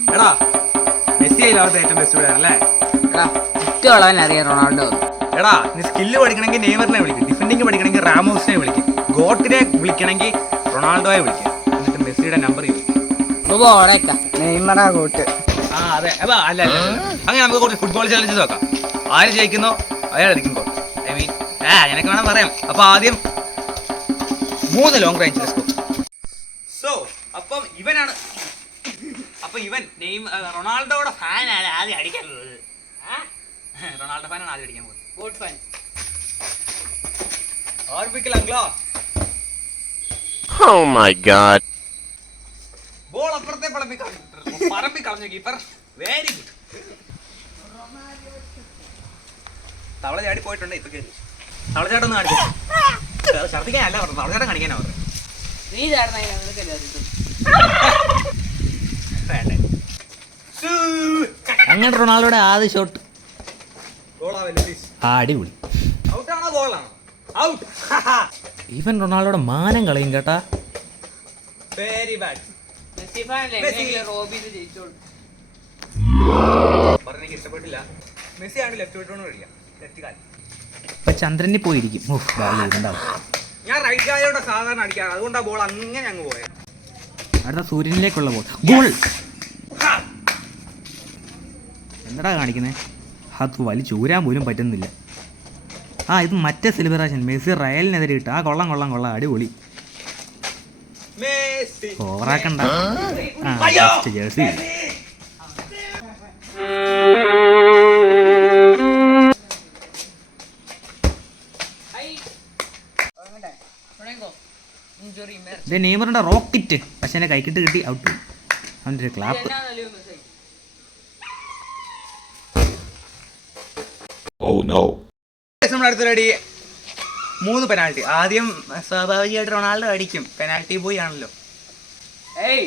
എടാ മെസ്സി ലോകത്തെ ഏറ്റവും ബെസ്റ്റ് പ്ലെയർ അല്ലേ? എടാ ചുറ്റുമുള്ളവൻ അറിയാം റൊണാൾഡോ. എടാ നീ സ്കില്ല് പഠിക്കണമെങ്കിൽ നെയ്മറിനെ വിളിക്കും ഡിഫൻഡിങ് പഠിക്കണമെങ്കിൽ റാമോസിനെ വിളിക്കും ഗോട്ടിനെ വിളിക്കണമെങ്കിൽ റൊണാൾഡോയെ വിളിക്കും എന്നിട്ട് മെസ്സിയുടെ നമ്പർ നെയ്മറാ കൂട്ട്. ആ അതെ. അപ്പൊ അല്ല അല്ല. അങ്ങനെ നമുക്ക് കുറച്ച് ഫുട്ബോൾ ചലഞ്ച് നോക്കാം. ആര് ജയിക്കുന്നോ? അയാൾ ഗോൾ ഐ മീൻ ആ എനിക്ക് വേണം പറയാം. അപ്പൊ ആദ്യം മൂന്ന് ലോങ് റേഞ്ച് സോ അപ്പം ഇവനാണ് അപ്പൊ ഇവൻ നെയ്മ റൊണാൾഡോയുടെ ഫാനാണ് ആദ്യം അടിക്കാൻ പോകുന്നത്? റൊണാൾഡോ ഫാനാണ് ആദ്യം അടിക്കാൻ പോകുന്നത് ഗുഡ് ഫാൻ ഓർമ്മിക്കലോ Oh my god. ബോൾ അപ്പുറത്തെ പറമ്പി കളഞ്ഞു പറമ്പി കളഞ്ഞു കീപ്പർ വെരി ഗുഡ് തവള ചാടി പോയിട്ടുണ്ട് ഇപ്പൊ കേറി. തവള ചാട്ടൊന്ന് കാണിച്ചു ഛർദിക്കാനല്ല പറഞ്ഞു തവള ചാട്ടം കാണിക്കാനാ പറഞ്ഞു നീ ചാടുന്ന. വേണ്ടേ. അങ്ങനെ റൊണാൾഡോയുടെ ആദ്യ ഷോട്ട് ആ അടിപൊളി. ഇവൻ ഗോളാണോ ഔട്ട് ഈവൻ റൊണാൾഡോയുടെ മാനം കളയും കേട്ടാ. വെരി ബാഡ് ഇഷ്ടപ്പെട്ടില്ല. മെസ്സി ആണ് ലെഫ്റ്റ് വിട്ടോണ്ട് കഴിക്കാം ലെഫ്റ്റ് കാൽ. ഇപ്പൊ ചന്ദ്രനിൽ പോയിരിക്കും. ഞാൻ റൈറ്റ് കാലോടെ സാധാരണ അടിക്കാറ്. അതുകൊണ്ടാ ബോൾ അങ്ങനെ അങ്ങ് പോയത് അടുത്ത സൂര്യനിലേക്കുള്ള ബോൾ ഗോൾ എന്താടാ കാണിക്കുന്നത് അത് വലിച്ചൂരാൻ പോലും പറ്റുന്നില്ല. ആ ഇത് മറ്റേ സെലിബ്രേഷൻ മെസ്സി റയലിനെതിരെ ഇട്ട്. ആ കൊള്ളം കൊള്ളം കൊള്ളാം. അടിപൊളി. ആ ജേഴ്സി നെയ്മറിന്റെ റോക്കറ്റ്. പക്ഷെ എന്നെ കൈക്കിട്ട് കിട്ടി ഔട്ട്. അവന്റെ ഒരു ക്ലാപ്പ് മെസ്സി നമ്മുടെ അടുത്ത മൂന്ന് പെനാൾട്ടി ആദ്യം സ്വാഭാവികമായിട്ട് റൊണാൾഡോ അടിക്കും. പെനാൾട്ടി പോയി ആണല്ലോ. ഏയ്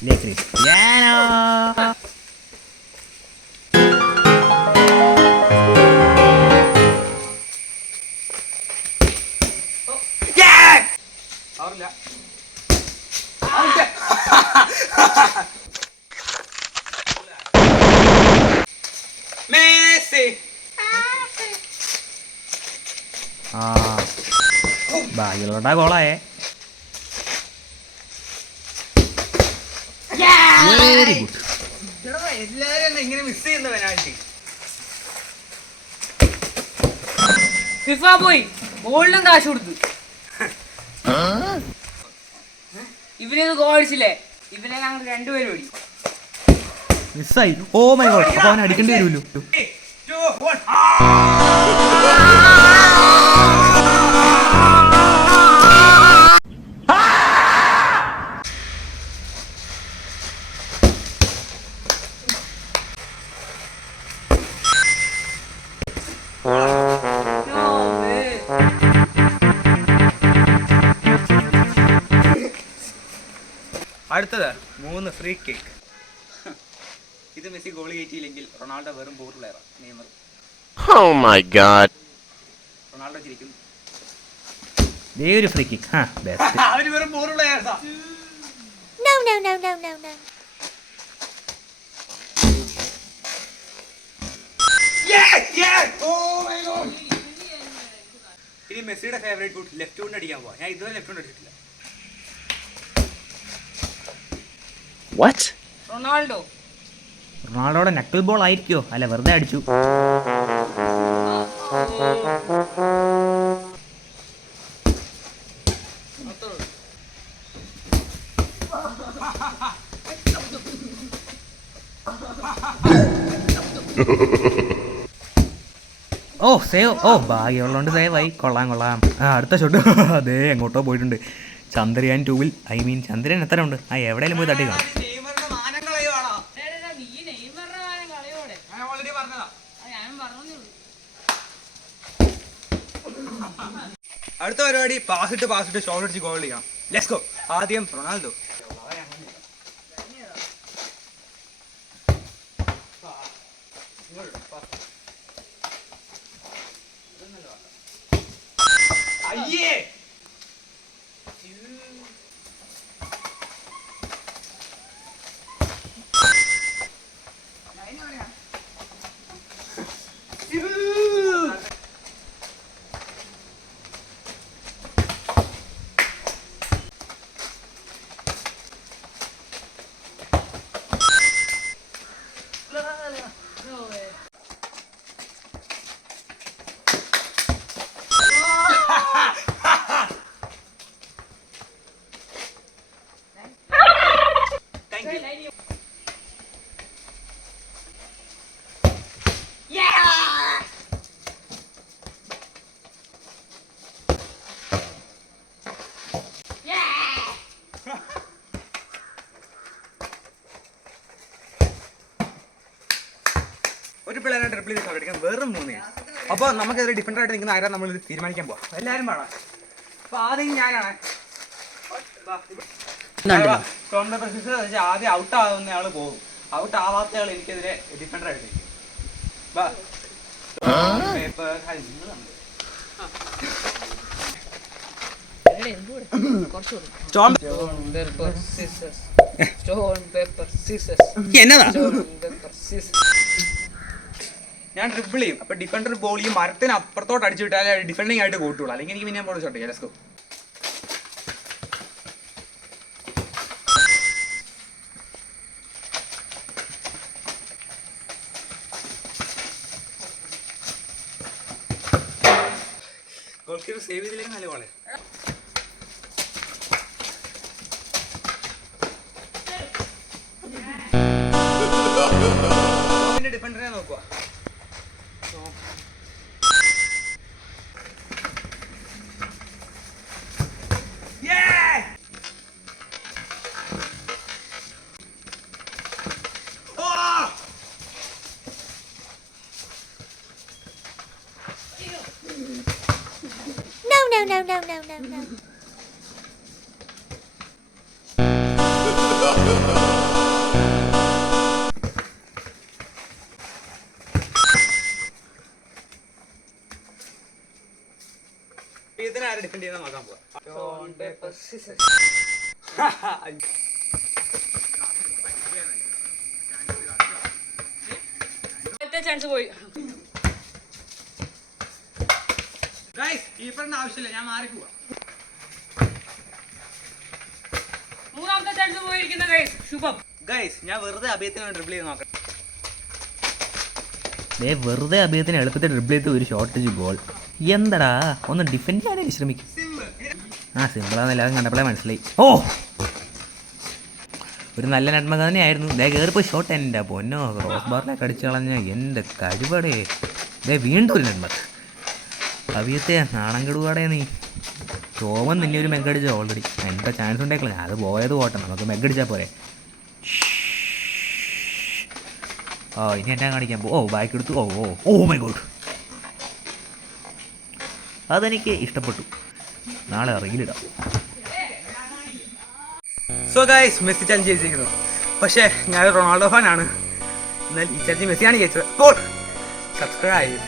ഇല്ലേ ക്രിസ്ത്യാനോ ആവില്ല മെസ്സി ആ. ബാക്കിയുള്ളടാ ഗോളായേ വെരി ഗുഡ് ഫിഫ പോയി. ഗോളിനും കാശ് കൊടുത്തു. ഇവനെ ഗോൾ അടിച്ചില്ലേ? ഇവനെ ഞങ്ങൾ രണ്ടുപേരും ഓടി മിസ്സായി ഓ മൈ ഗോഡ് അപ്പൊ അവൻ അടിക്കേണ്ടി വരുമല്ലോ. അടുത്തത് മൂന്ന് ഫ്രീ കിക്ക് ഇത് മെസ്സി ഗോൾ കയറ്റിയില്ലെങ്കിൽ റൊണാൾഡോ വെറും ബോർ പ്ലെയറാണ് Neymar. Oh my god Ronaldo ചിരിക്കുന്നു ദേ ഒരു ഫ്രീ കിക്ക് ഹാ ബെസ്റ്റ് അവർ വെറും bore പ്ലെയർസാ no no no, no, no, no. ഇനി മെസ്സിയുടെ ഫേവറേറ്റ് ഫുഡ് ലെഫ്റ്റ് കൊണ്ട് അടിക്കാൻ പോവാ. ഞാൻ ഇതുവരെ ലെഫ്റ്റ് കൊണ്ട് അടിച്ചിട്ടില്ല. What? റൊണാൾഡോ. റൊണാൾഡോയുടെ നക്കിൾ ബോൾ ആയിരിക്കോ അല്ല വെറുതെ അടിച്ചു. ഓ സേവ് ഓ ഭാഗ്യമുള്ളതുകൊണ്ട് സേവ് ആയി. കൊള്ളാം കൊള്ളാം. ആ അടുത്ത ഷോട്ട് അതേ എങ്ങോട്ടോ പോയിട്ടുണ്ട്. ചന്ദ്രയാൻ ടൂവിൽ ഐ മീൻ ചന്ദ്രൻ എത്ര ഉണ്ട്? ആ എവിടെയെങ്കിലും പോയി തട്ടി കാണും നെയ്മറിന്റെ മാനം കളയുവാണോ നീ നെയ്മറുടെ കാര്യം കളയോടെ ഞാൻ ഓൾറെഡി പറഞ്ഞതാ ഞാൻ പറഞ്ഞേ ഉള്ളൂ അടുത്ത പരിപാടി പാസ് ഇട്ട് പാസ് ഷോട്ട് അടിച്ച് ഗോൾ ചെയ്യാം. ലെറ്റ്സ് ഗോ ആദ്യം റൊണാൾഡോ. ട്രിപ്പിൾ ചെയ്ത് ഷോട്ട് അടിക്കാൻ വെറും മൂന്ന് അപ്പോൾ ഇതിൽ ഡിഫറെന്റ് ആയിട്ട് നിൽക്കുന്ന ആരാ നമ്മൾ തീരുമാനിക്കാൻ പോവാം. എല്ലാവരും വേണം അപ്പോൾ ആദ്യം ഞാനാണ്. പേപ്പർ സിക്സ് വെച്ചാൽ ആദ്യം ഔട്ട് ആവുന്ന ആൾ പോകും. ഔട്ട് ആവാത്ത ആൾ എനിക്കെതിരെ ഡിഫൻഡർ ആയിട്ട് നിൽക്കും paper stone paper ceases stone paper ceases എന്നതാ? സ്റ്റോൺ പേപ്പർ സീസസ് ഞാൻ ട്രിപ്പിൾ ചെയ്യും. അപ്പൊ ഡിഫൻഡർ ബോൾ ഈ മരത്തിന് അപ്പുറത്തോട്ട് അടിച്ചു വിട്ടാലേ ഡിഫൻഡിങ് ആയിട്ട് കൂട്ടുള്ളൂ. അല്ലെങ്കിൽ എനിക്ക് പിന്നെ ബോൾ ഷോട്ട് ചെയ്യാം. ലെസ്കോ ഗോൾ കീപ്പർ സേവ് ചെയ്തില്ലെങ്കിൽ നല്ല ബോളെ ഡിഫൻഡറെ നോക്കുക no, no, no, no. ഇതിനെ ആരെ ഡിഫെൻഡ് ചെയ്യുന്ന നോക്കാൻ പോവാ ചാൻസ് പോയി ഗൈസ് കീപ്പറിന്റെ ആവശ്യമില്ല ഞാൻ മാറി പോവാ. മൂന്നാമത്തെ ചാൻസ് പോയിരിക്കുന്ന ഗൈസ് ശുഭം. ഗൈസ് ഞാൻ വെറുതെ അഭയത്തിന് ഡ്രിബിൾ ചെയ്ത് നോക്കാം. ദേ വെറുതെ അഭയത്തിന് എളുപ്പത്തിൽ ഡ്രിബിൾ ചെയ്ത് ഒരു ഷോർട്ടേജ് ഗോൾ എന്തടാ? ഒന്ന് ഡിഫൻഡ് ചെയ്യാനേ ശ്രമിക്കും. ആ സിമ്പിളാന്ന് എല്ലാവരും കണ്ടപ്പോഴേ മനസ്സിലായി. ഓ! ഒരു നല്ല നന്മ തന്നെയായിരുന്നു. ദേ കയറിപ്പോയി ഷോട്ട് എന്റെ പൊന്നോ റോസ് ബാറിലേക്ക് അടിച്ചു കളഞ്ഞ എന്റെ കഴിവടേ ദേ വീണ്ടും ഒരു നന്മ. അവിയത്തെ നാണം കെടുവാടേ നീ. ചോമൻ നിന്നെ ഒരു മെഗടിച്ചോ ഓൾറെഡി എന്താ ചാൻസ് ഉണ്ടേക്കളെ അത് പോയത് പോട്ടെ നമുക്ക് മെഗടിച്ചാൽ പോരെ. ഓ ഇനി എന്നാ കാണിക്കാൻ പോ ഓ ബാക്ക് എടുത്തു. ഓ ഓ ഓ മൈ ഗോഡ് അതെനിക്ക് ഇഷ്ടപ്പെട്ടു. നാളെ റീലിടാം സോ ഗൈസ് മെസ്സി ചലഞ്ച് ചെയ്തിരിക്കുന്നു. പക്ഷേ ഞാൻ റൊണാൾഡോ ഫാനാണ് എന്നാൽ ഈ ചലഞ്ച് മെസ്സിയാണ് ജയിച്ചത്. അപ്പോൾ സബ്സ്ക്രൈബ്